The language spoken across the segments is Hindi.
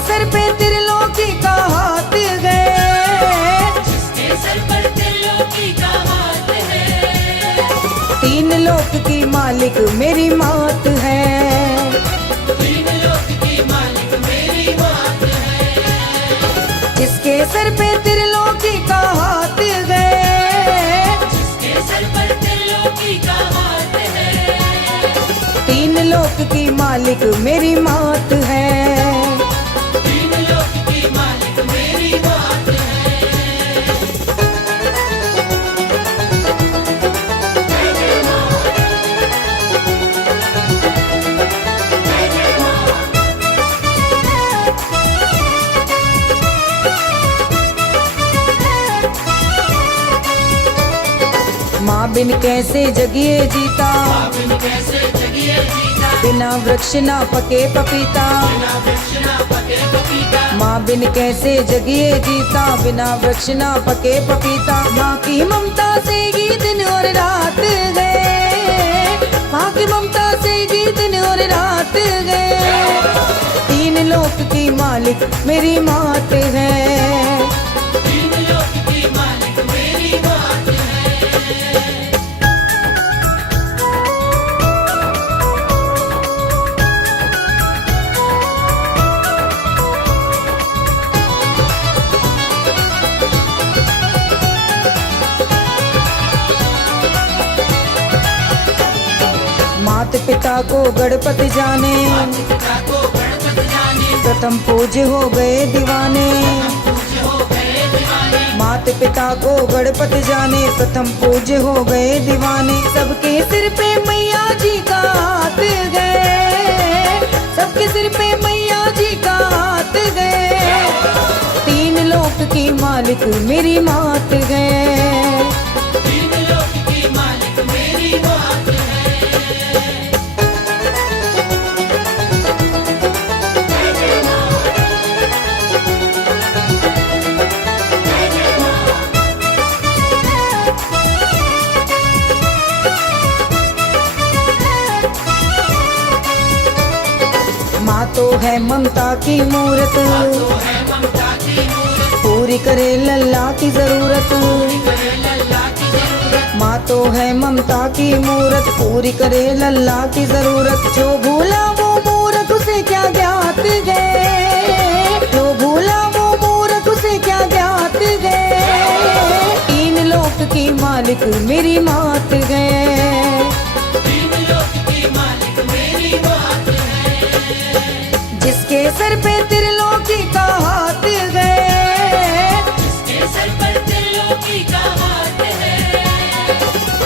सर पे त्रिलोकी का हाथ है, जिसके सर पर त्रिलोकी का हाथ है। तीन लोक की मालिक मेरी मात है, तीन लोक की मालिक मेरी मात है। जिसके सर पे त्रिलोकी का हाथ है, जिसके सर पर त्रिलोकी का हाथ है। तीन लोक की मालिक मेरी मात है। तीन लोक की मालिक मेरी मात है। जय जय मां, जय जय मां। माँ बिन कैसे जगिए जीता, बिन कैसे जगिए जीता, बिना वृक्ष ना पके पपीता। बिना वृक्ष ना पके पपीता। माँ बिन कैसे जगिए जीता, बिना वृक्ष ना पके पपीता। माँ की ममता से ही दिन और रात गए, माँ की ममता से ही दिन और रात गए। तीन लोक की मालिक मेरी मात है, तीन लोक की मालिक मेरी मात है। मात पिता को गणपति जाने, पिता को गणपति जाने, प्रथम पूज्य हो गए दीवाने। पूज्य हो गए दीवाने। मात पिता को गणपति जाने, प्रथम पूज्य हो गए दीवाने। सबके सिर पे मैया जी का हाथ गए, सबके सिर पे मैया जी का हाथ गए। तीन लोक की मालिक मेरी मात गए, तीन लोक की मालिक मेरी मात है। जय जय मां, जय जय मां। माँ तो है ममता की मूरत, तो है ममता की मूरत, पूरी करे लल्ला की जरूरत। करे लल्ला की जरूरत। माँ तो है ममता की मूरत, पूरी करे लल्ला की जरूरत। जो भूला वो मूरत उसे क्या ज्ञात गए, जो भूला वो मूरत उसे क्या ज्ञात गए। तीन लोक की मालिक मेरी मात गए, तीन लोक की मालिक मेरी मात है। जिसके सर पे त्रिलोकी का हाथ गए, जिसके सर पर त्रिलोकी का हाथ है।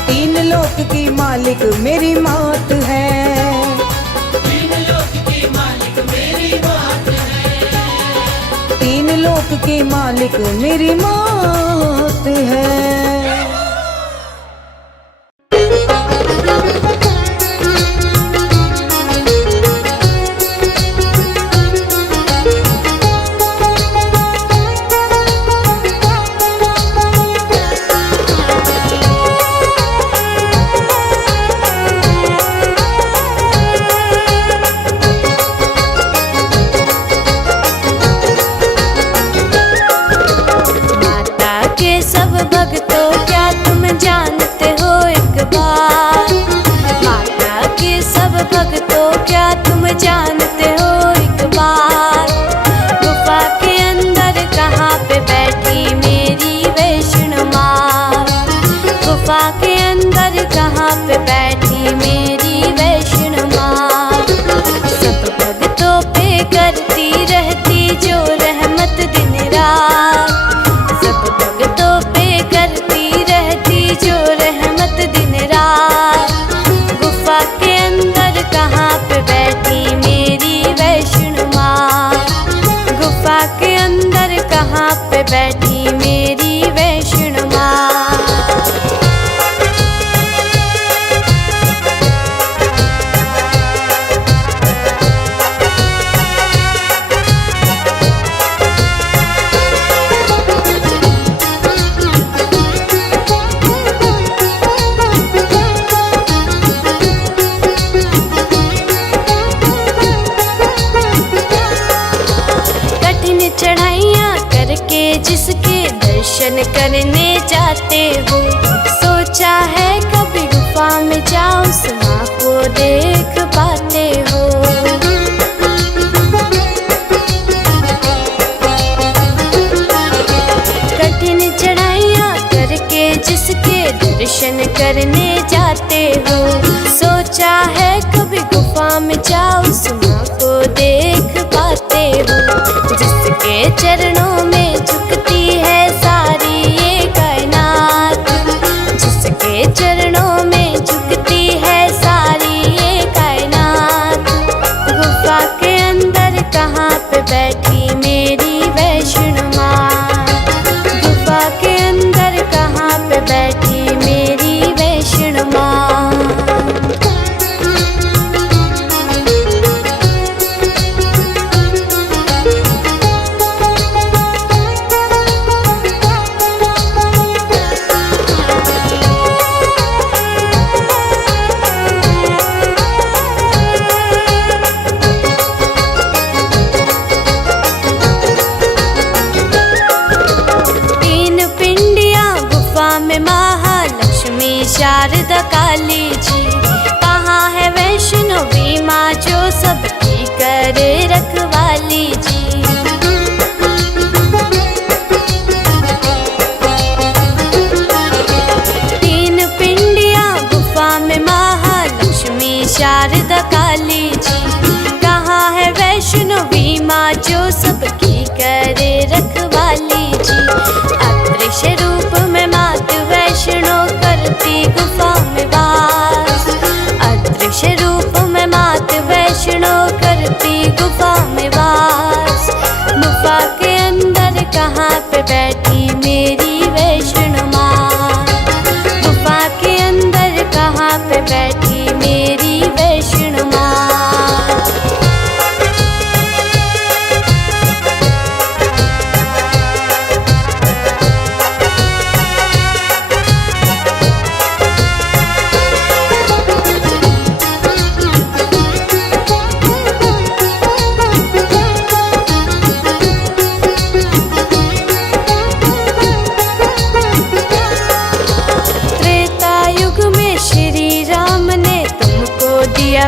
तीन लोक की मालिक मेरी मात है, तीन लोक की मालिक मेरी मात है। तीन लोक की मालिक मेरी मात है। कहाँ पे बैठी करके जिसके दर्शन करने जाते हो। सोचा है कभी गुफा में जाओ उस माँ को देख पाते हो। कठिन चढ़ाइयाँ करके जिसके दर्शन करने जाते हो। सोचा है कभी गुफा में जाओ उस माँ को देख पाते हो। जिसके चरणों में झुकती है सारी ये कायनात, जिसके चरणों में झुकती है सारी ये कायनात। गुफा के अंदर कहाँ पे बैठी मेरी वैष्णो माँ, गुफा के अंदर कहाँ पे बैठी मेरी वैष्णो माँ। महालक्ष्मी शारदा काली जी, कहाँ है वैष्णवी माँ जो सबकी करे रखवाली जी। तीन पिंडियाँ गुफा में महालक्ष्मी शारदा काली जी, कहाँ है वैष्णवी माँ जो सबकी करे रखवाली जी। अदृश्य रूप में मात वैष्णो करती गुफा में वास, अदृश्य रूप में मात वैष्णो करती गुफा में वास। गुफा के अंदर कहाँ पे बैठी मेरी वैष्णो माँ, गुफा के अंदर कहाँ पे बैठी मेरी वैष्णो माँ।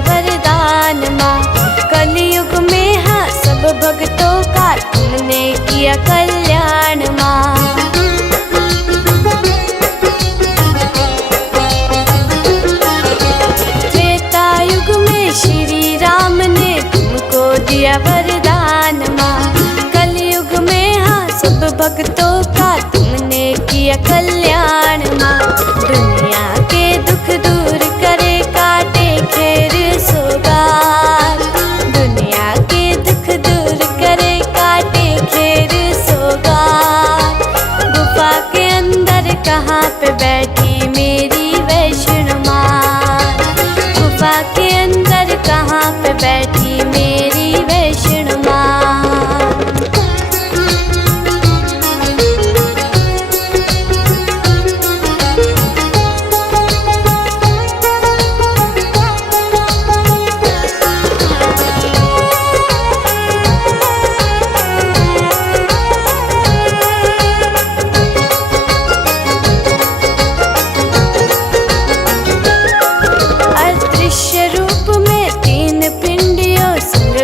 वरदान माँ, कलयुग में हाँ सब भक्तों का तुमने किया कल्याण माँ। त्रेता युग में श्री राम ने तुमको दिया वरदान माँ, कलयुग में हाँ सब भक्तों का तुमने किया कल्याण माँ। दुनिया के दुख दूर करे काटे खेर सोगार, दुनिया के दुख दूर करे काटे खेर सोगार। गुफा के अंदर कहाँ पे बैठी मेरी वैष्णो माँ, गुफा के अंदर कहाँ पे बैठी मेरी वैष्णो माँ।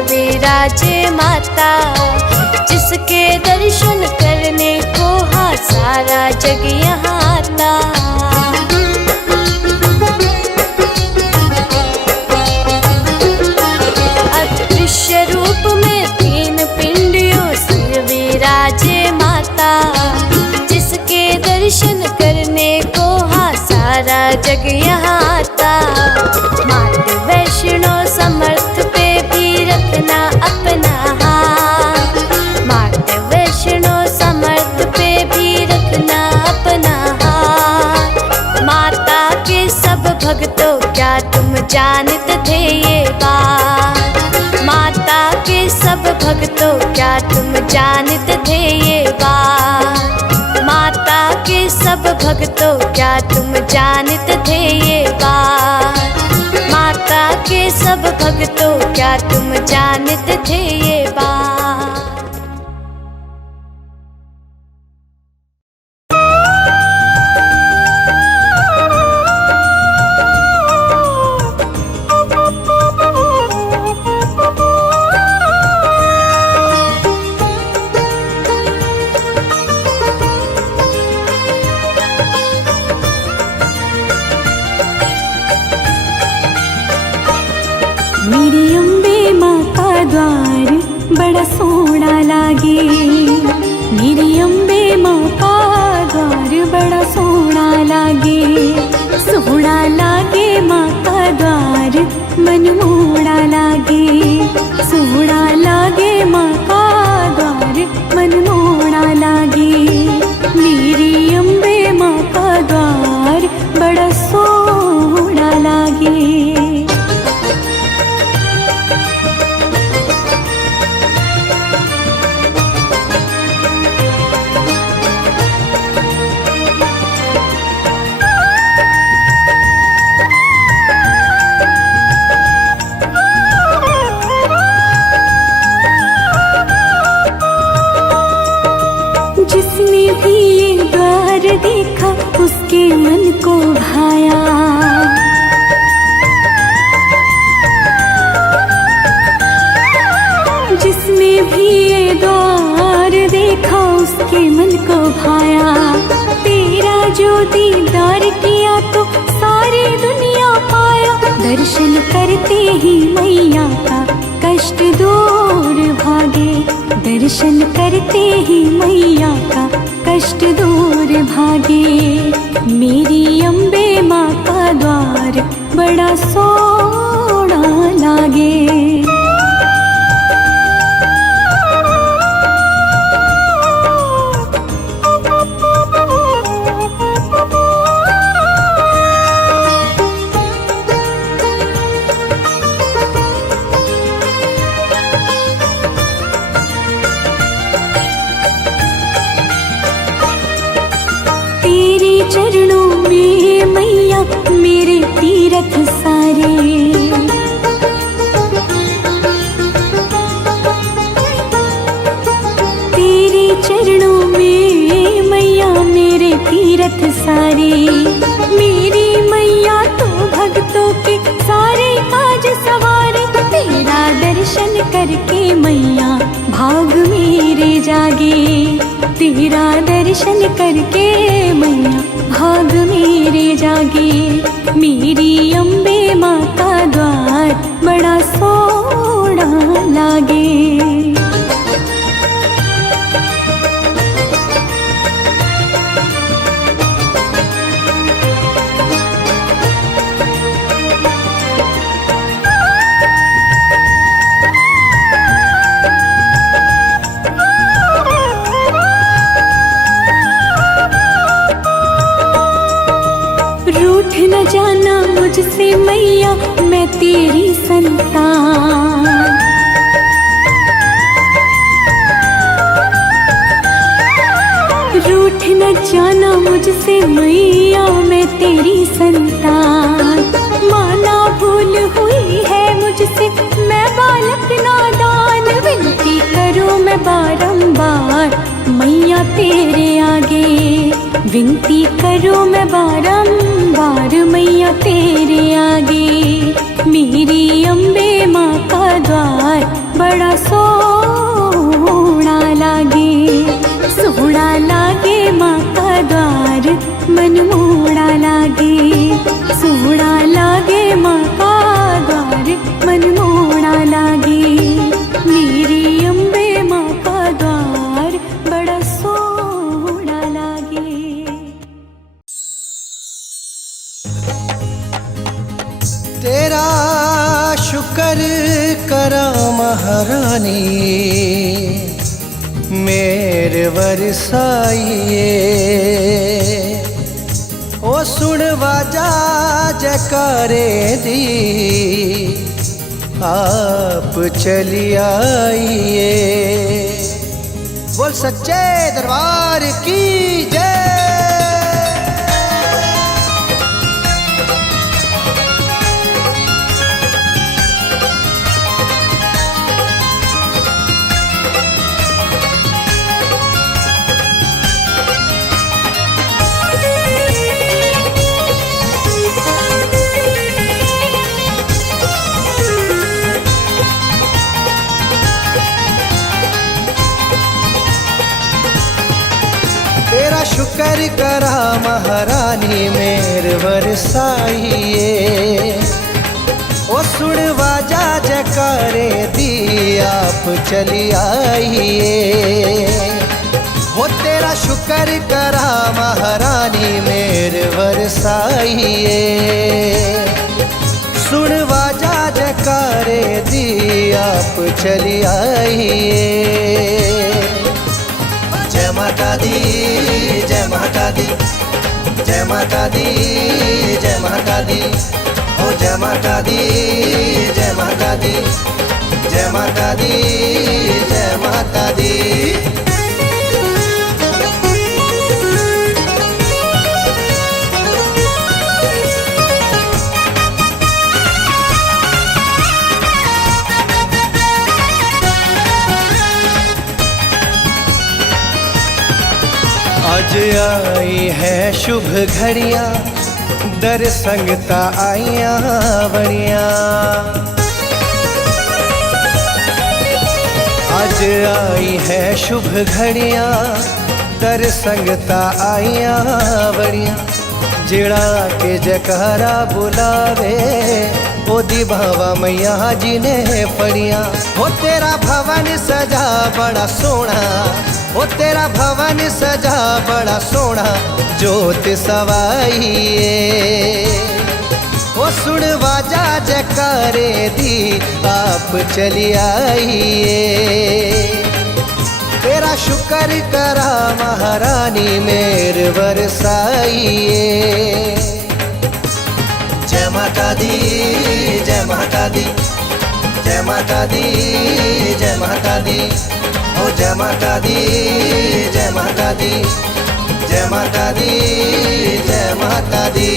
विराजे माता, जिसके दर्शन करने को हाँ सारा जग यहाँ आता। अदृश्य रूप में तीन पिंडियों संग विराजे माता, जिसके दर्शन करने को हाँ सारा जग यहाँ आता। मात वैष्णो समर्थ पे भी रखना अपना हाथ, मात वैष्णो समर्थ पे भी रखना अपना हाथ। माता के सब भक्तों क्या तुम जानते थे ये बात, माता के सब भक्तों क्या तुम जानते थे ये बात। माता के सब भक्तों क्या तुम जानते थे ये बात, माता के सब भक्तों क्या तुम जानते थे ये बात। अम्बे माँ का द्वार बड़ा सोहना लागे। मेरी अम्बे माँ का द्वार बड़ा सोहना लागे। सोहना लागे माँ का द्वार मनमोहना लागे। सोहना लागे माँ का द्वार मनमोहना लागे। मेरी अम्बे माँ का द्वार बड़ा सोहना लागे। जिसने भी ये द्वार देखा उसके मन को भाया। जिसने भी ये द्वार देखा उसके मन को भाया। तेरा जो दीदार किया तो सारी दुनिया पाया। दर्शन करते ही मैया का कष्ट दूर भागे। दर्शन करते ही मैया का कष्ट दूर भागे। मेरी अम्बे माँ का द्वार बड़ा सोहना लागे। चरणों में मैया मेरे तीरथ सारे। तेरे चरणों में मैया मेरे तीरथ सारे। मेरी मैया तो भक्तों के सारे काज सवारे। तेरा दर्शन करके मैया भाग मेरे जागे। तेरा दर्शन करके मैया भाग मेरे जागे। मेरी अम्बे माँ का द्वार बड़ा सोहना लागे। रूठ न जाना मुझसे मैया मैं तेरी संतान। रूठ न जाना मुझसे मैया मैं तेरी संतान। माना भूल हुई है मुझसे मैं बालक नादान। विनती करूं मैं बारंबार मैया तेरे आगे। विनती करूं मैं बारंबार मैया तेरे आगे। मेरी अम्बे माँ का द्वार बड़ा सोहना लागे। सोहना लागे माँ का द्वार मनमोहना लागे। सोहना लागे माँ का द्वार मनमोहना लागे। मेरी अम्बे माँ का द्वार बड़ा सोहना लागे। तेरा शुक्र करा महारानी मेरे वरसाइए। ओ सुन वाजा जयकारे दी आप चली आइए। बोल सच्चे दरबार की जय। तेरा शुक्र करा महारानी मेर बरसाइए। ओ सुन वाजा जयकारे दी आप चली आइए। हो तेरा शुक्र करा महारानी मेरे बरसाइए। सुन वाजा जयकारे दी आप चली आइए। जय माता दी जय माता दी जय माता दी जय माता दी। ओ जय माता दी जय माता दी जय माता दी जय माता दी। आज आई है शुभ घड़ियाँ दर संगता आइया बड़िया। आज आई है शुभ घड़ियाँ दर संगता आइया बड़िया। जिड़ा के जयकारा बुलावे ओदी भावा मैया जी ने पड़िया। हो तेरा भवन सजा बड़ा सोना, हो तेरा भवन सजा बड़ा सोना जोत सवाइए। ओ सुन वाजा जयकारे दी आप चली आइए। तेरा शुक्र करा महारानी मेरे बरसाइए। जय माता दी जय माता दी जय माता दी जय माता दी। ओ जय माता दी जय माता दी जय माता दी जय माता दी।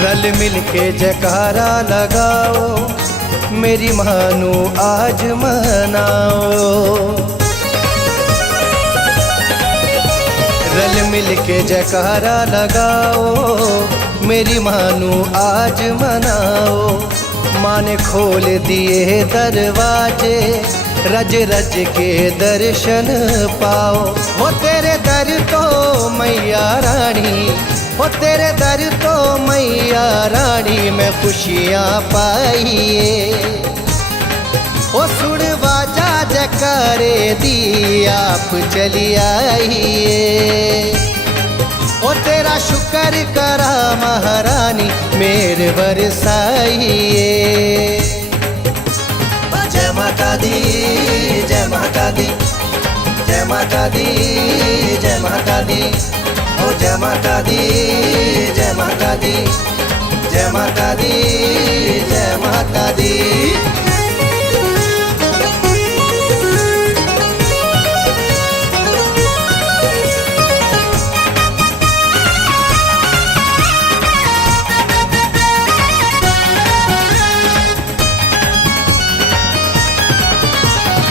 रल मिल के जयकारा लगाओ मेरी मानो आज मनाओ। रल मिल के जयकारा लगाओ मेरी मानो आज मनाओ। माँ ने खोल दिए दरवाजे रज रज के दर्शन पाओ। हो तेरे दर तो मैया रानी, हो तेरे दर तो मैया रानी में खुशियाँ पाइए। ओ सुन वाजा जयकारे दी आप चली आइए। ओ तेरा शुक्र करा महारानी मेरे बरसाइए। जय माता दी जय माता दी जय माता दी जय माता दी। ओ जय माता दी जय माता दी जय माता दी जय माता दी।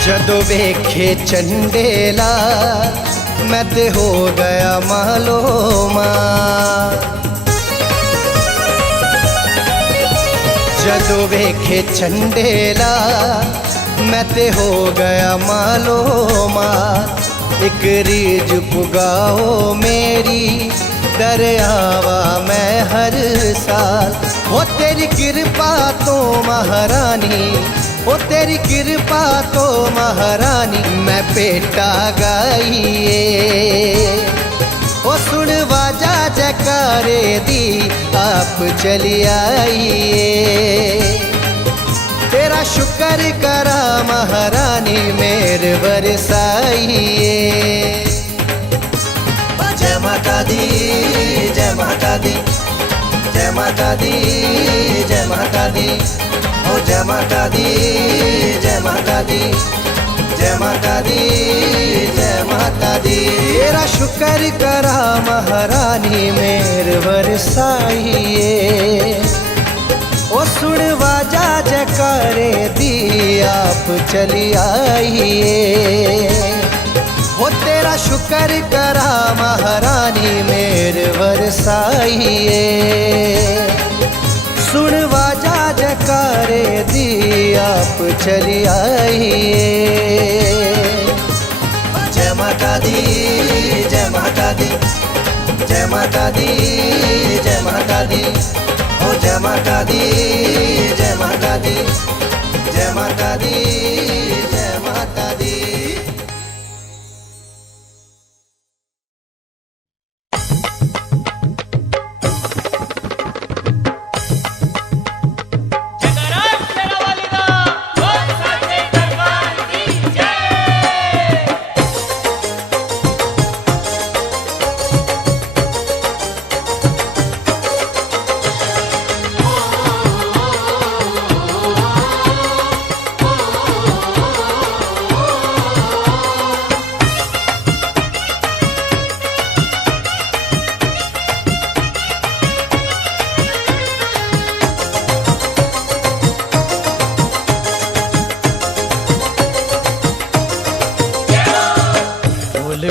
जदों वेखे चंडेला मैं ते हो गया मालो मां। जदों वेखे चंडेला मैं ते हो गया मालो मां। एक रीज पुगाओ मेरी दरियावा मैं हर साल। हो तेरी कृपा तो महारानी, ओ तेरी कृपा तो महारानी मैं बेटा गाइए। ओ सुन वाजा जयकारे दी आप चली आइए। तेरा शुक्र करा महारानी मेरे बरसाइए। जय माता दी जय माता दी जय माता दी जय माता दी। ओ जय माता दी जय माता दी जय माता दी जय माता दी। तेरा शुक्र करा महारानी मेरे बरसाइए। ओ सुनवा जा जकारे दी आप चली आइए। वो तेरा शुक्र करा महारानी मेर बरसाइए। सुनवा जा जकारे दी आप चली आइए। जय माता दी, जय माता दी, जय माता दी, जय माता दी, ओ जय माता दी, जय माता दी, जय माता दी, जय माता दी।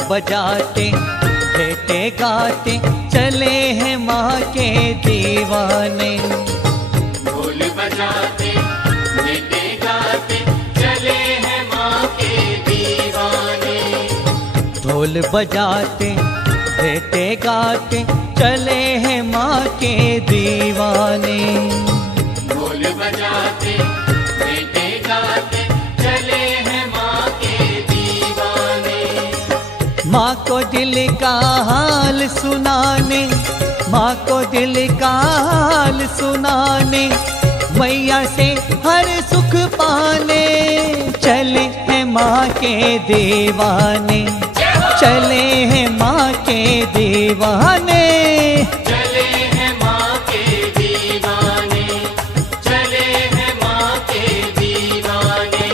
बजाते बेटे गाते चले हैं माँ के दीवाने। ढोल बजाते बेटे गाते चले हैं माँ के दीवाने। ढोल बजाते बेटे गाते चले हैं माँ के दीवाने। ढोल बजाते बेटे गाते चले हैं माँ के दीवाने। माँ को दिल का हाल सुनाने, माँ को दिल का हाल सुनाने, मैया से हर सुख पाने चले हैं माँ के दीवाने। चले हैं माँ के दीवाने। चले हैं माँ के दीवाने। चले हैं माँ के दीवाने।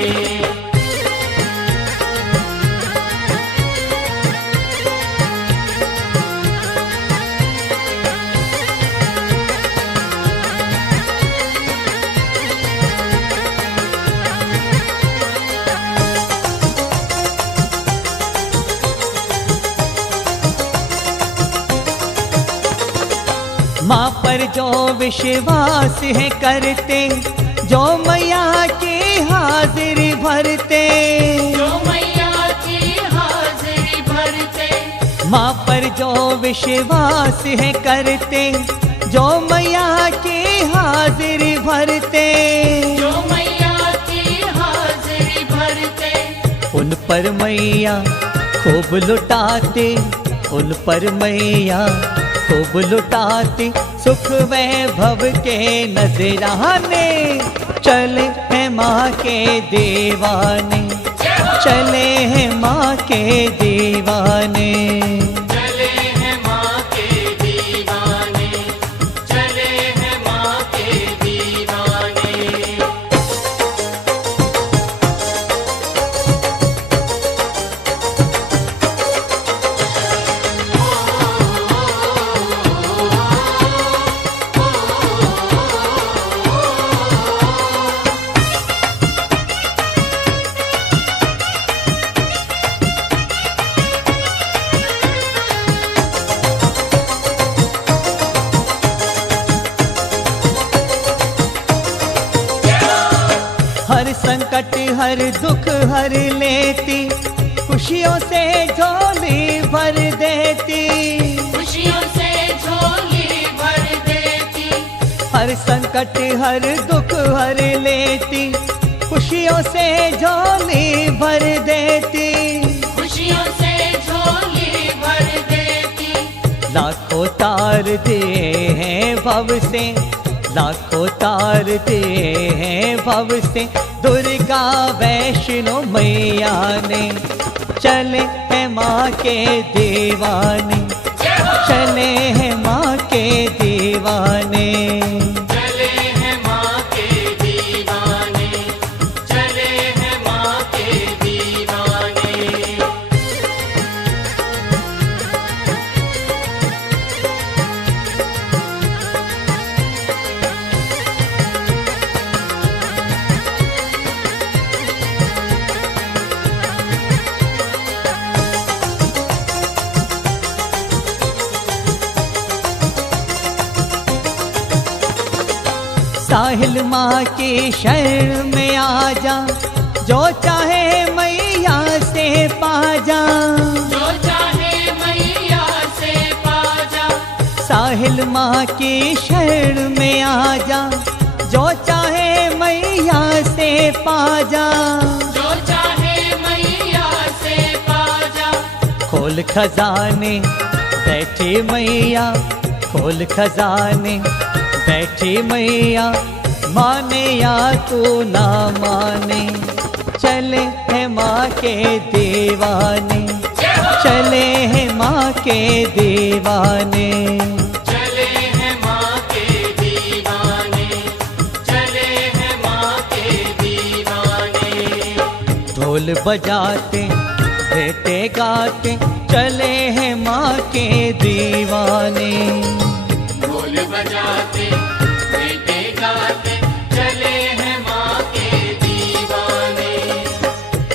माँ पर जो विश्वास है करते, जो मैया की हाजिरी भरते, जो मैया की हाजिरी भरते। माँ पर जो विश्वास है करते, जो मैया की हाजिरी भरते, जो मैया की हाजिरी भरते। उन पर मैया खूब लुटाते, उन पर मैया खूब लुटाते सुख वैभव के नजराने। चले हैं माँ के दीवाने, चले हैं माँ के दीवाने। चले हैं माँ के दीवाने। चले हैं माँ के दीवाने। हर संकट हर दुख हर लेती, खुशियों से झोली भर देती। खुशियों से झोली भर देती। हर संकट हर दुख हर लेती, खुशियों से झोली भर देती। खुशियों से झोली भर देती। लाखों तार दे हैं भव से, लाखों तार दे हैं भव से, दुर्गा वैष्णो मैया ने। चले हैं माँ के दीवाने, चले हैं माँ के दीवाने। चले हैं माँ के दीवाने। चले हैं माँ के दीवाने। साहिल माँ के शरण में आ जा, जो चाहे मैया से पा जा। जो चाहे मैया से पा जा। साहिल माँ के शरण में आ जा, जो चाहे मैया से पा जा। जो चाहे मैया से पा जा। खोल खजाने बैठी मैया, खोल खजाने बैठी मैया, माने या तू ना माने, चले हैं माँ के दीवाने, चले हैं माँ के दीवाने। चले हैं माँ के दीवाने, चले हैं माँ के दीवाने। ढोल बजाते बेटे गाते, चले हैं माँ के दीवाने। ढोल बजाते बेटे गाते, चले हैं माँ के दीवाने।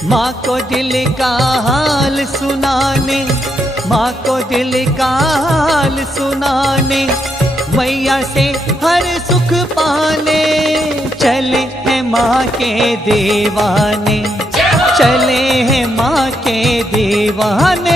माँ को दिल का हाल सुनाने, माँ को दिल का हाल सुनाने, मैया से हर सुख पाने, चले हैं माँ के दीवाने, चले हैं माँ के दीवाने।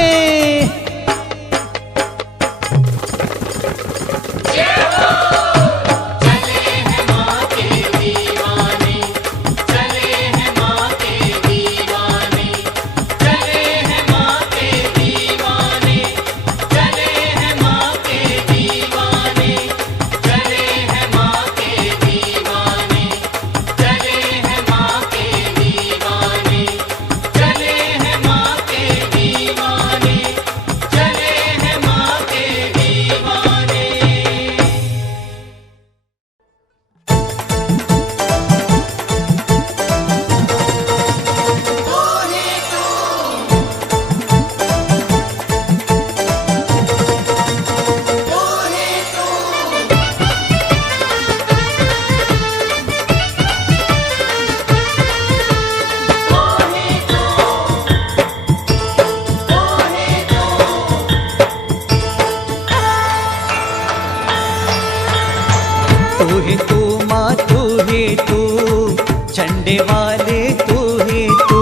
झंडे वाले तू ही तू,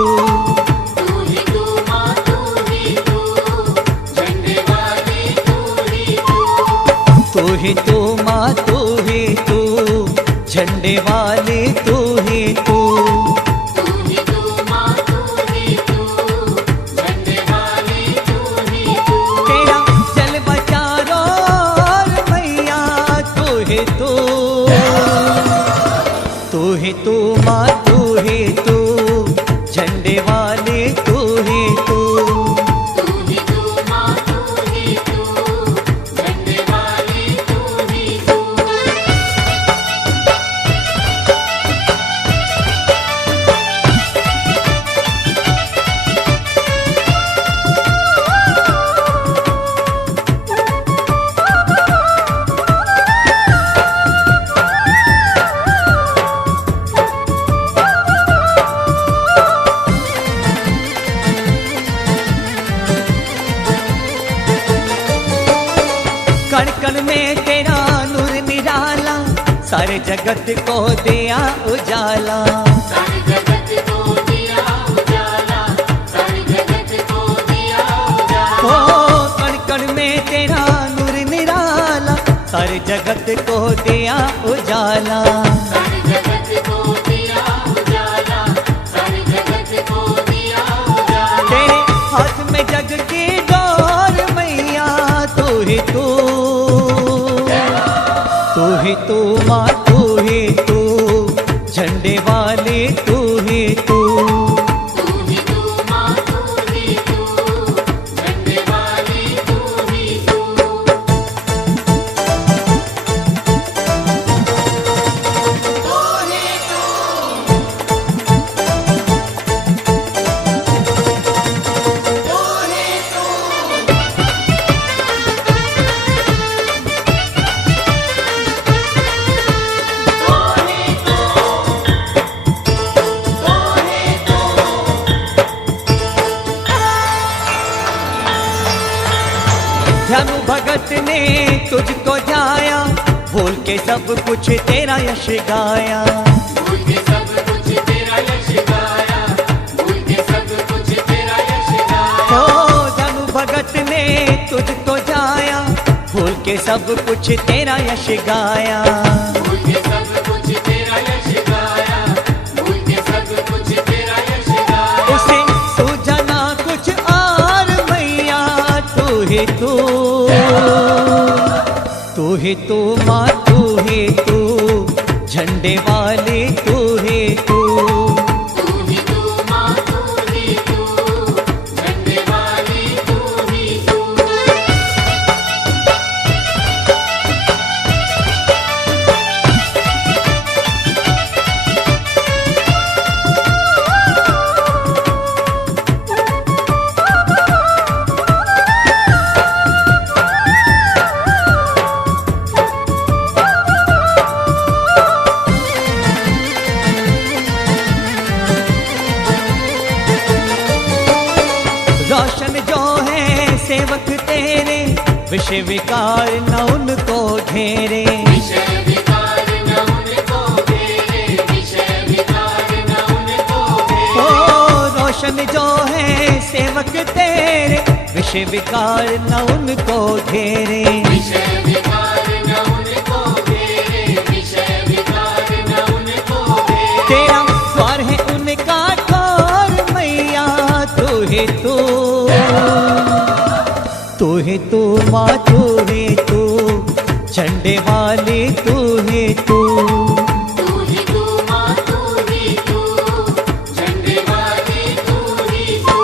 तू ही तू माँ, तू ही तू, झंडे वाले तू ही तू। तू ही तू माँ, तू ही तू, झंडे वाले तू ही तू। तू ही तू माँ, तू ही तू, झंडे वाले तू ही तू। तेरा जलवा चारों ओर मैया, तू ही तू, तू ही तू माँ, तू ही तू, झंडे वाले तू ही तू। तू ही तू माँ, तू ही तू, झंडे वाले तू ही तू। कण कण में तेरा नूर निराला, सारे जगत को दिया उजाला। सारे जगत को दिया उजाला, सारे जगत को दिया उजाला। ओ कण कण में तेरा नूर निराला, सारे जगत को दिया उजाला। सारे जगत को दिया उजाला, सारे जगत को दिया उजाला। तेरे हाथ में जग की डोर मैया, तू ही तू, तू ही तू माँ, तू ही तू, झंडे वाले तू ही तू। तू ही तू माँ, तू ही तू, झंडे वाले तू ही तू। तू ही तू, तू ही तू। ध्यानु भगत ने तुझको ध्याया, भूल के सब कुछ तेरा यश गाया। भूल के सब कुछ तेरा यश गाया, भूल के सब कुछ तेरा यश गाया। ओ धनु भगत ने तुझको जाया, भूल के सब कुछ तेरा यश गाया। भूल के सब कुछ तेरा यश गाया, भूल के सब कुछ तेरा यश गाया। उसे सूझा ना कुछ और मैया, तू ही तू ही तू माँ, तू ही तू झंडे वाली, तू ही तू। तू ही तू माँ, तू ही तू झंडे वाली, तू ही तू। रोशन जो है सेवक तेरे, विषय विकार न उनको घेरे। विषय विकार न उनको घेरे, विषय विकार न उनको घेरे। ओ रोशन जो है सेवक तेरे, विषय विकार न उनको घेरे। विषय विकार न उनको घेरे, विषय विकार न उनको घेरे। तेरा द्वार है उनका ठोर मैया, तू ही तू ही तू माँ, तू ही तू झंडे वाली, तू ही तू। तू ही तू माँ, तू ही तू झंडे वाली, तू ही तू।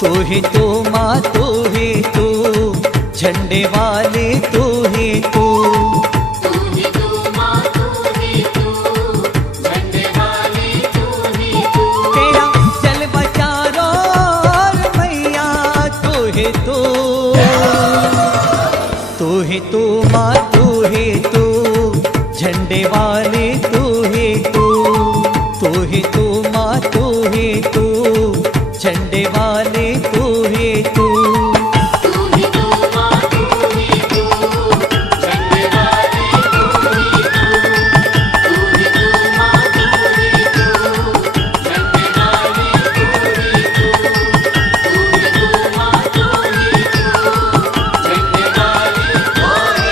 तू ही तू माँ, तू ही तू झंडे वाली, तू ही तू। तू ही तू माँ, तू ही तू झंडे वाली, तू ही तू। तेरा जल बचारो मैया, तू ही तू ही तू माँ, तू ही तू झंडे वाली, तू ही तू माँ, तू ही तू झंडे वाली, तू ही तू। तू ही तू माँ, तू ही तू झंडे वाली, तू ही तू। तू ही तू माँ, तू ही तू झंडे वाली, तू ही तू। तू ही तू माँ, तू ही तू झंडे वाली, तू ही तू।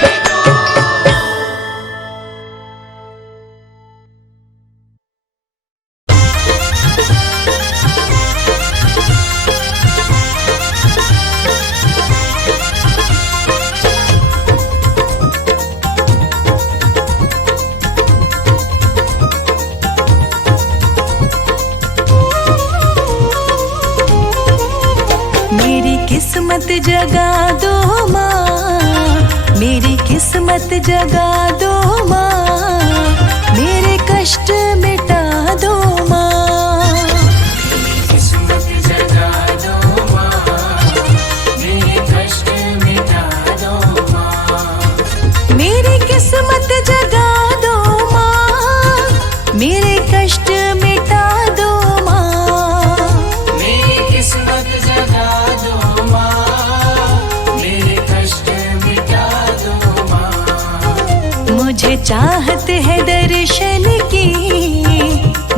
मेरी किस्मत जगा दो माँ, मेरी किस्मत जगा दो माँ, मेरे कष्ट मिटा दो माँ। किस्मत जगा दो माँ, मेरे कष्ट मिटा दो माँ। मेरी किस्मत जगा दो माँ, मेरे कष्ट मिटा दो माँ। मेरी किस्मत जगा दो माँ, मेरे कष्ट मिटा दो माँ। मुझे चाहत है दर्शन की,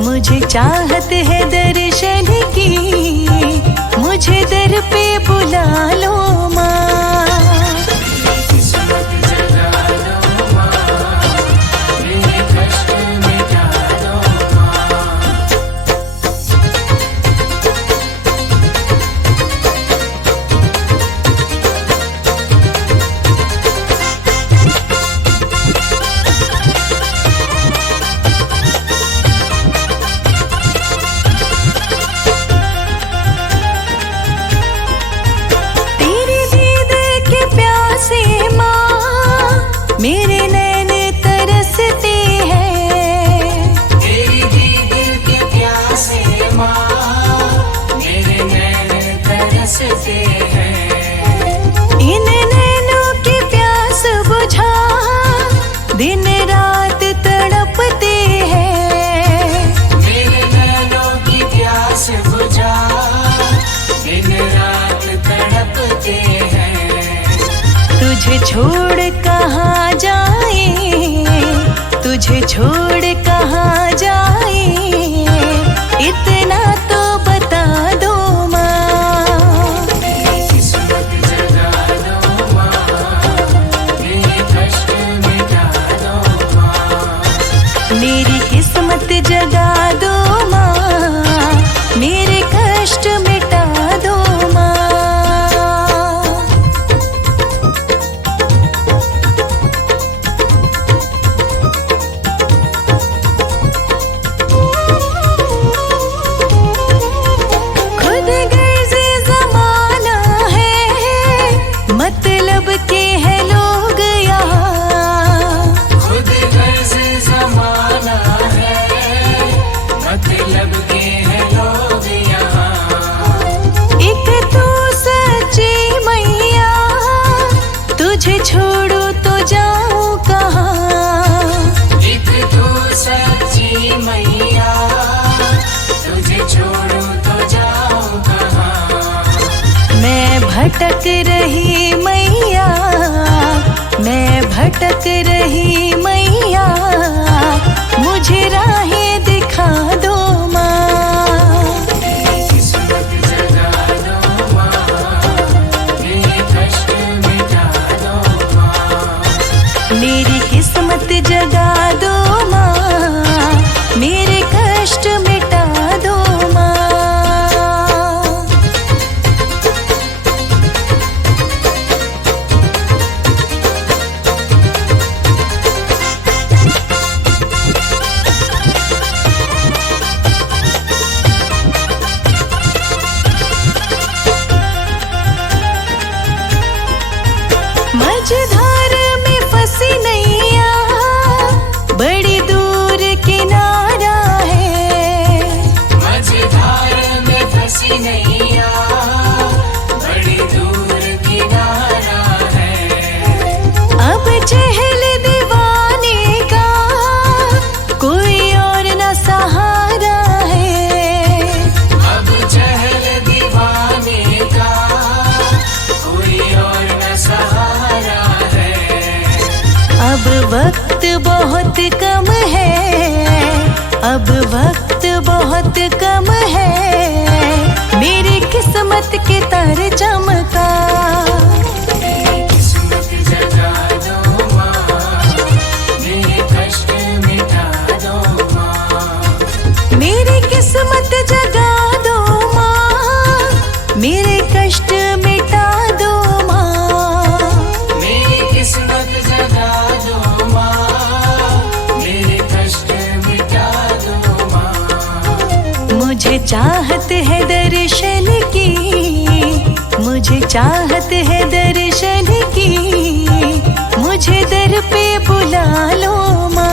मुझे चाहत है दर्शन की, मुझे दर पे बुला लो माँ। किस्मत जगा दो माँ, मेरे कष्ट मिटा दो माँ। तेरी दीद के प्यासे माँ, मेरे नैन तरसते हैं। तेरी दीद के प्यासे माँ, मेरे नैन तरसते हैं। इन नैनों की प्यास बुझा, दिन रात तड़पते हैं। मेरे नैनों की प्यास बुझा, दिन रात तड़पते हैं। तुझे छोड़ कहाँ जाए, भटक रही मैया, मैं भटक रही मैया, मुझे राहें दिखा दो माँ। किस्मत जगा दो माँ, मेरे कष्ट मिटा दो माँ। मेरी किस्मत जगा दो माँ, मेरे कष्ट मिटा दो माँ। मझधार में फंसी नैया, बड़ी दूर किनारा है। मझधार में फंसी नैया, बड़ी दूर किनारा है। अब चहल दीवाने का कोई और न सहारा है। अब चहल दीवाने का कोई और न सहारा है। अब वक्त बहुत कम है, अब वक्त बहुत कम है, मेरी किस्मत के तर चमका। किस्मत जगा दो माँ, मेरे कष्ट मिटा दो माँ। मेरी किस्मत जगा दो माँ, मेरे कष्ट मिटा दो माँ। मेरी किस्मत जगा दो माँ, मेरे कष्ट मिटा दो माँ। मुझे चाहत है दर्शन की, मुझे चाहत है दर्शन की, मुझे दर पे बुला लो माँ।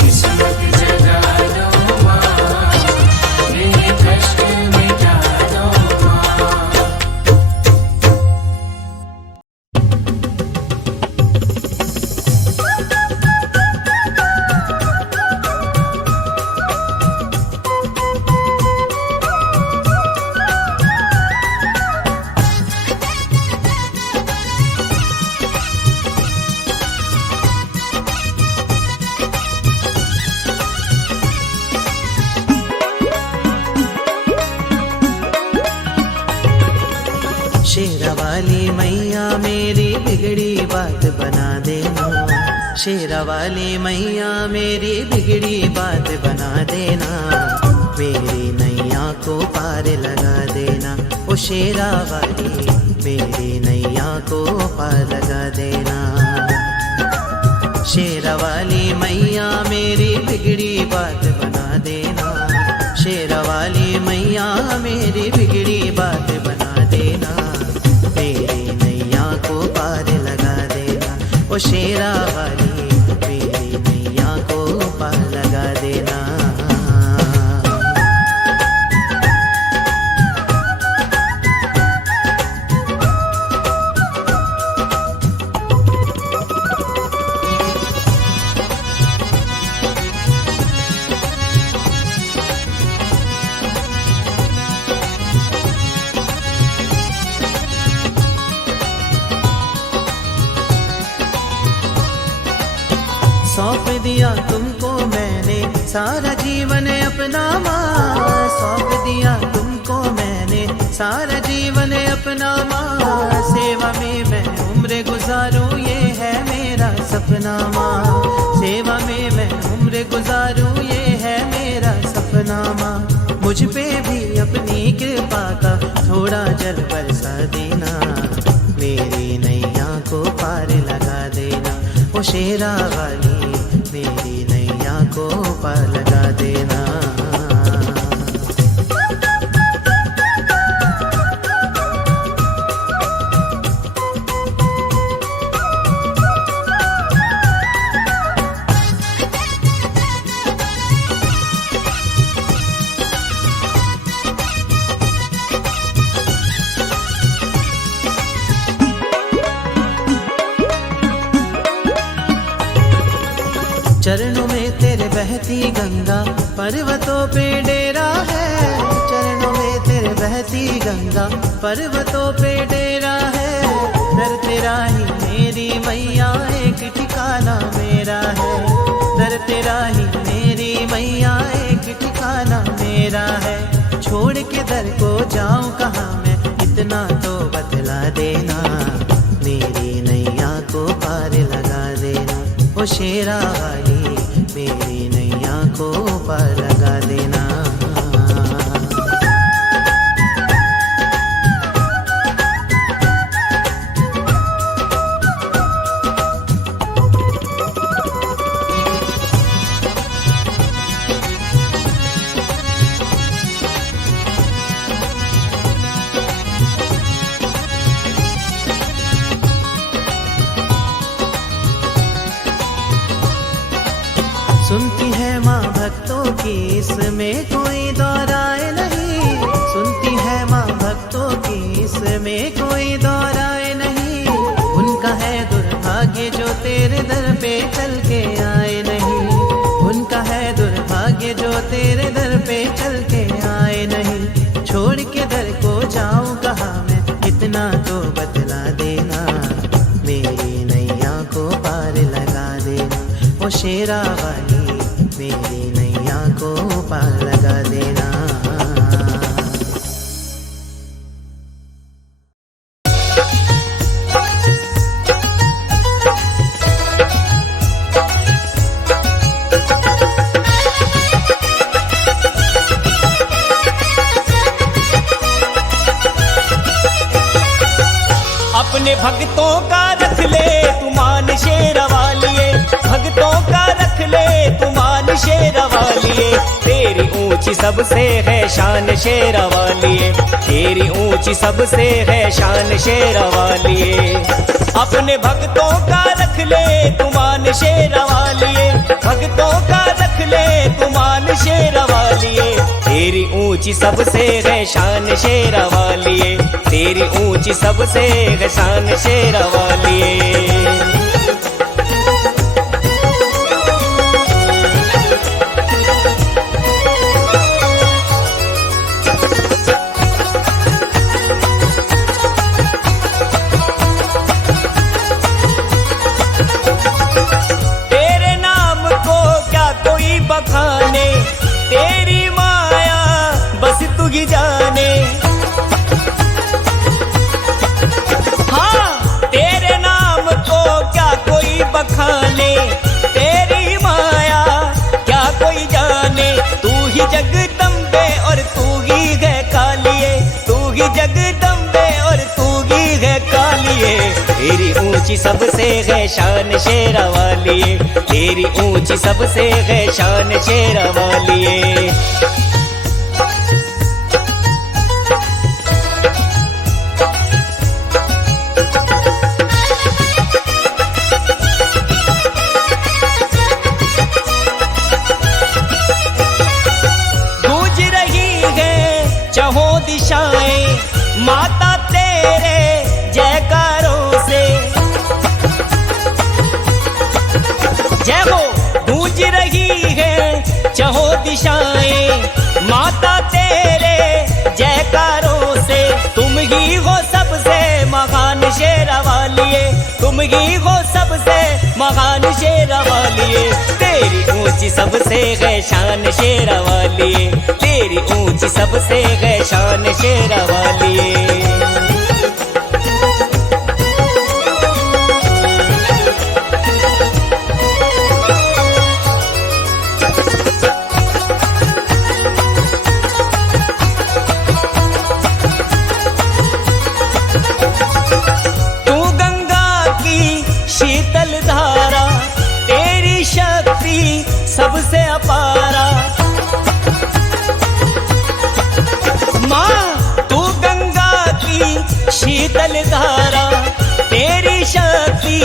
किस्मत जगा दो माँ, मेरे कष्ट मिटा दो माँ। शेरा वाली मैया मेरी बिगड़ी बात बना देना, शेरा वाली मैया मेरी बिगड़ी बात बना देना, मेरी नैया को पार लगा देना। ओ शेरा वाली मेरी नैया को पार लगा देना। शेरा वाली मैया मेरी बिगड़ी बात बना देना, शेरा वाली मैया मेरी बिगड़ी बात बना देना, मेरी नैया को पार लगा देना। ओ शेरा वाली मेरी नैया को पार लगा देना। सौंप दिया तुमको मैंने सारा जीवन अपना माँ, सौंप दिया तुमको मैंने सारा जीवन अपना माँ। सेवा में मैं उम्र गुजारूँ ये है मेरा सपना माँ, सेवा में मैं उम्र गुजारूँ ये है मेरा सपना माँ। मुझ पे भी अपनी कृपा का थोड़ा जल बरसा देना, मेरी नैया को पार लगा देना। ओ शेरा वाली मेरी नैया को पार लगा देना। चरणों में तेरे बहती गंगा, पर्वतों पे डेरा है। चरणों में तेरे बहती गंगा पर्वतों पे डेरा है, दर तेरा ही मेरी मैया एक ठिकाना मेरा है, दर तेरा ही मेरी मैया एक ठिकाना मेरा है। छोड़ के दर को जाऊं कहाँ मैं, इतना तो बतला देना, मेरी नैया को पार लगा देना। ओ शेरा वाली मेरी नैया को पार लगा देना। सुनती है माँ भक्तों की इसमें कोई दौराए नहीं, सुनती है माँ भक्तों की इसमें कोई दौराए नहीं। उनका है दुर्भाग्य जो तेरे दर पे चल के आए नहीं, उनका है दुर्भाग्य जो तेरे दर पे चल के आए नहीं। छोड़ के दर को जाऊं कहाँ मैं, इतना तो बतला देना, मेरी नैया को पार लगा देना। ओ शेरा वाली मेरी नैया को पार लगा देना। अपने भक्तों का रख ले तू मान शेरा वालिए, भक्तों का रख ले तू मान शेरा वालिए। तेरी ऊंची सबसे है शान शेरा वालिए, तेरी ऊंची सबसे है शान शेरा वालिए। अपने भक्तों का रख ले तू मान शेरा वालिए, भक्तों का रख ले तू मान शेरा वालिए। तेरी ऊंची सबसे है शान शेरा वालिए, तेरी ऊंची सबसे है शान शेरा वालिए। बखाने तेरी माया बस तू ही जाने, हाँ तेरे नाम को क्या कोई बखाने, तेरी माया क्या कोई जाने। तू ही जगदम्बे और तू ही है कालिए, तू ही जगदम्बे और तू ही है कालिए। तेरी ऊंची सबसे है शान शेरा वालिए, तेरी ऊंची सबसे है शान शेरा वालिए। गूंज रही है चहों दिशाएं माता तेरे जयकारों से, जय हो गूंज रही है चहों दिशाएं माता तेरे जयकारों से। तुम ही हो सबसे महान शेरा वालिए, तुम ही हो सबसे महान शेरा वालिए। तेरी ऊंची सबसे है शान शेरा वालिए, तेरी ऊंची सबसे है शान शेरा वालिए। शीतल धारा तेरी शक्ति सबसे अपारा, माँ तू गंगा की शीतल धारा तेरी शक्ति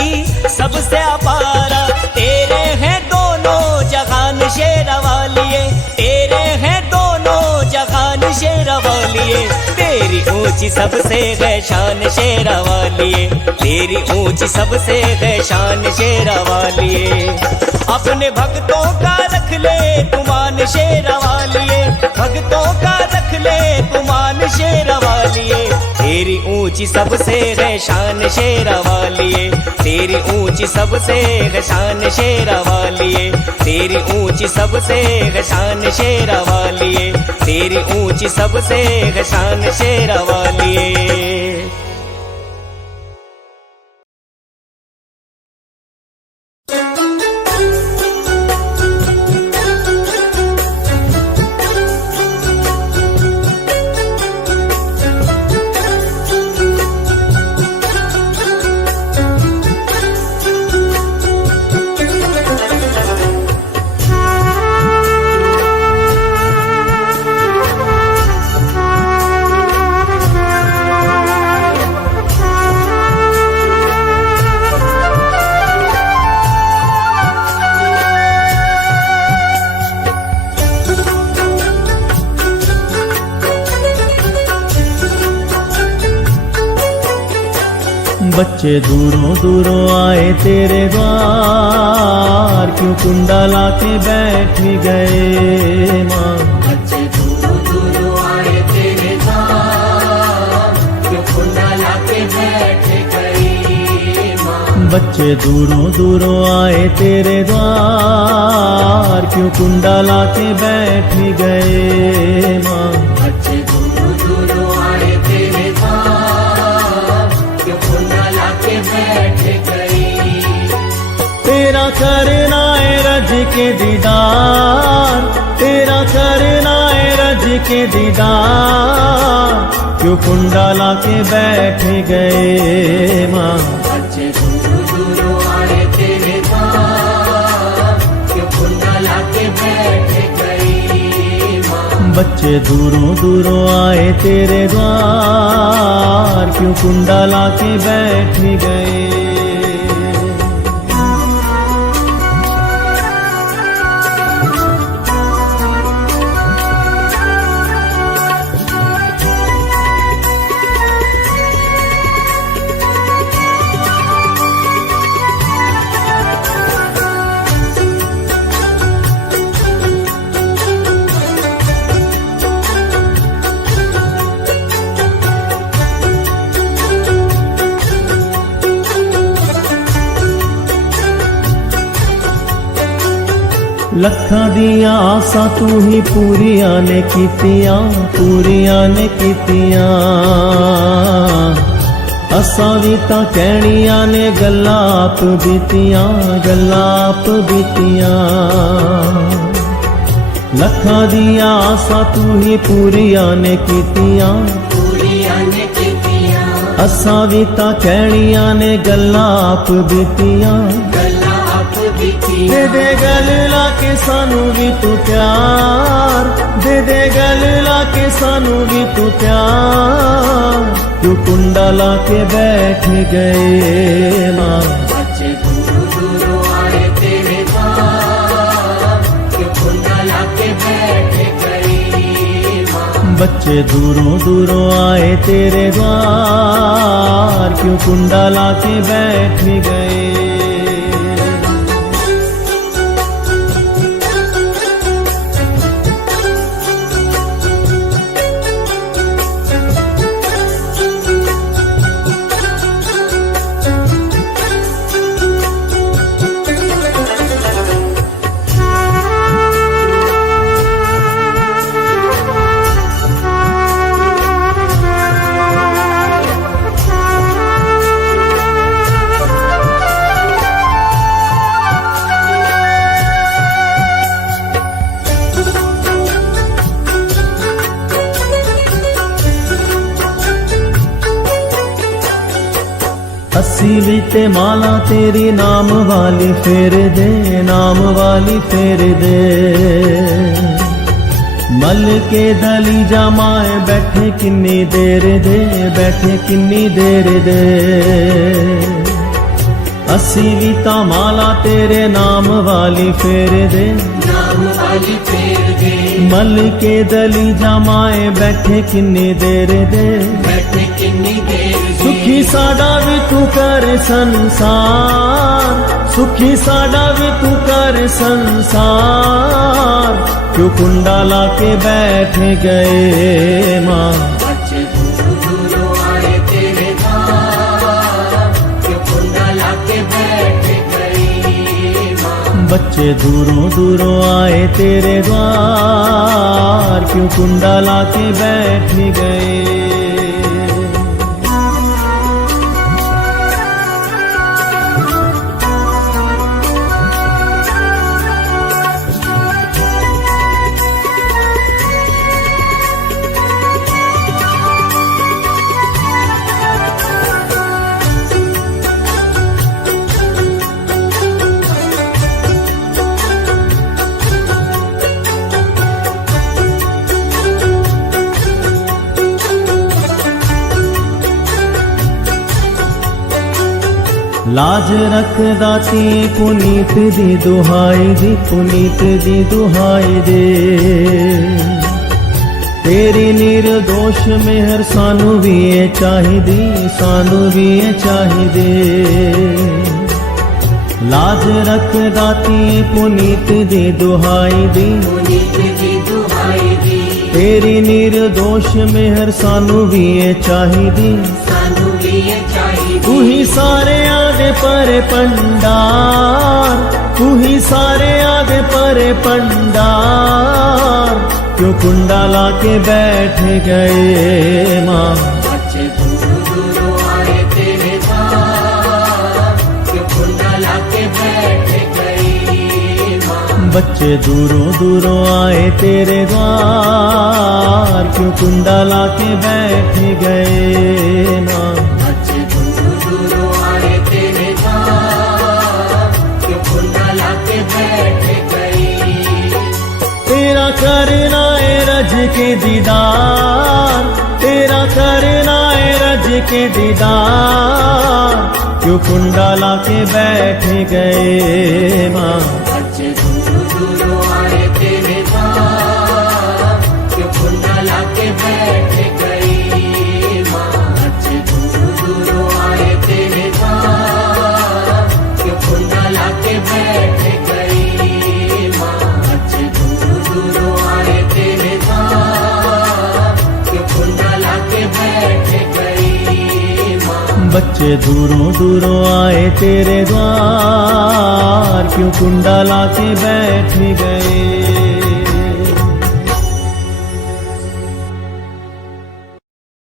सबसे अपारा। तेरे हैं दोनों जहान शेरा वालिए, तेरे हैं दोनों जहान शेरा वालिए। तेरी तेरी ऊंची सबसे है शान शेरा वालिए, तेरी ऊंची सबसे है शान शेरा वालिए। अपने भक्तों का रख ले तुमान शेरा वालिए, भक्तों का रख ले तुमान शेरा वालिए। तेरी ऊंची सबसे है शान शेरा वालिए, तेरी ऊंची सबसे है शान शेरा वालिए, तेरी ऊंची सबसे है शान शेरा वालिए, तेरी ऊंची सबसे है शान शेरा वालिए। बच्चे दूरों दूरों आए तेरे द्वार, क्यों कुंडा लाके बैठ गए माँ। बच्चे दूरों दूरों आए तेरे द्वार, क्यों कुंडा लाके बैठ गए माँ। बच्चे दूरों दूरों आए तेरे द्वार, क्यों कुंडा लाके बैठ गए माँ। बच्चे दूरों दूरों आए तेरे द्वार, क्यों कुंडा लाके बैठ गई। तेरा करना है रज के दीदार, तेरा करना है रज के दीदार, क्यों कुंडा लाके बैठ गए माँ। बच्चे दूरों दूरों आए तेरे द्वार, क्यों कुंडा लाके बैठ गई माँ। बच्चे दूरों दूरों आए तेरे द्वार, क्यों कुंडा लाके बैठ गए। लखां दियां आसां तू ही पूरियां ने कीतियां, पूरियां ने कीतियां। असां भी तां कहणियां ने गल्लां आप बीतियां, गल्लां आप बीतियां। लखां दियां आसां तू ही पूरियां ने कीतियां, पूरियां ने कीतियां। असां भी तां कहणियां ने गल्लां आप बीतियां। गल्लां आप बीतियां। दे दे गल लाके सानू भी तू प्यार, दे दे गल लाके सानू भी तू प्यार, क्यों कुंडा लाके बैठ गए माँ। बच्चे दूरों दूरों आए तेरे द्वार, क्यों कुंडा लाके बैठ गई माँ। बच्चे दूरों दूरों आए तेरे द्वार, क्यों कुंडा लाके बैठ गए। अस्सी भी ते माला तेरी नाम वाली फेर दे, नाम वाली फेर दे। मल के दली जमाए बैठे किन्नी देर दे, बैठे किन्नी देर दे। अस्सी भी ता माला तेरे नाम वाली फेर दे, नाम वाली फेर गए, मल के दली जमाए बैठे किन्नी देर दे, बैठे किन्नी देर दे, सुखी साडा भी तू कर संसार, सुखी साडा भी तू कर संसार, क्यों कुंडा ला के बैठ गए माँ। बच्चे दूरों दूरों आए तेरे द्वार, क्यों कुंडा लाके बैठ गई माँ। बच्चे दूरों दूरों आए तेरे द्वार, क्यों कुंडा ला के बैठ गए। लाज रख दाती पुनीत दी दुहाई दी, पुनीत दी दुहाई दे, तेरी निर्दोष मेहर सानू भी चाहिदी, सानू भी चाहिदी। लाज रख दाती पुनीत दी दुहाई दी, पुनीत दी दुहाई दी, तेरी निर्दोष मेहर सानू भी चाहिदी, सानू भी ये चाहिए। तू ही सारे आगे परे पंडार, तू ही सारे आगे परे पंडार, क्यों कुंडा ला के बैठ गए माँ। बच्चे दूरों दूरों आए तेरे द्वार, क्यों कुंडा लाके बैठ गई माँ। बच्चे दूरों दूरों आए तेरे द्वार, क्यों कुंडा ला के बैठ गए माँ। बच्चे दूरों दूरों आए तेरे द्वार, क्यों कुंडा लाके बैठ गई। तेरा करना है रज के दीदार, तेरा करना है रज के दीदार, क्यों कुंडा ला के बैठ गए माँ। बच्चे दूरों दूरों आए तेरे द्वार, क्यों कुंडा लाके बैठ गई माँ। बच्चे दूरों दूरों आए तेरे द्वार, क्यों कुंडा लाके बैठ गई माँ। बच्चे दूरों दूरों आए तेरे द्वार, क्यों कुंडा लाके बैठ गई माँ। बच्चे दूरों दूरों आए तेरे द्वार, क्यों कुंडा ला के बैठ गए।